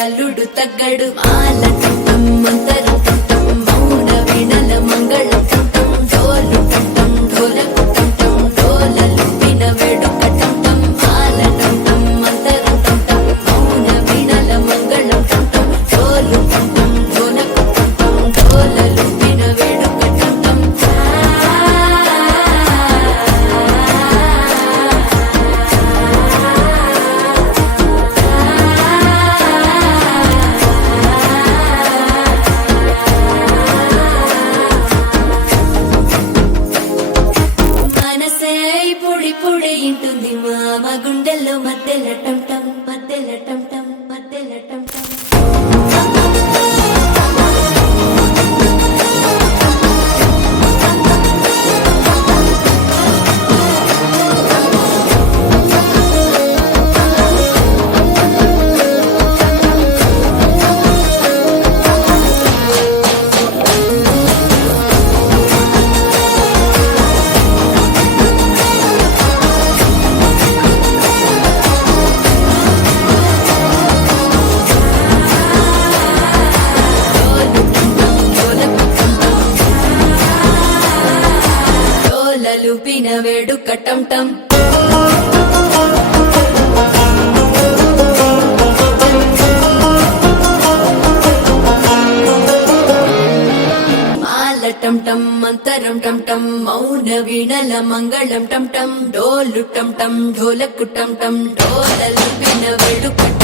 అల్లుడు తగ్గడు మాల టం మంతరు టం మౌన వీణల మంగళ టం డోలు టం ఢోలకు టం డోలలు విన వేడుక టం మాల టం మంతరు టం మౌన వీణల మంగళ టం డోలు టం ఢోలకు టం డోలలు విన వేడుక టం పొడి ఇంటుంది మామ గుండెల్లో మధ్యల టం టం మధ్యల టం టం మధ్యల టం టం లూపిన వేడుక టం టం మాల టం టం మంతరం టం టం మౌన వీణల మంగళం టం టం డోలు టం టం ఢోలకు టం టం డోల లూపిన వేడుక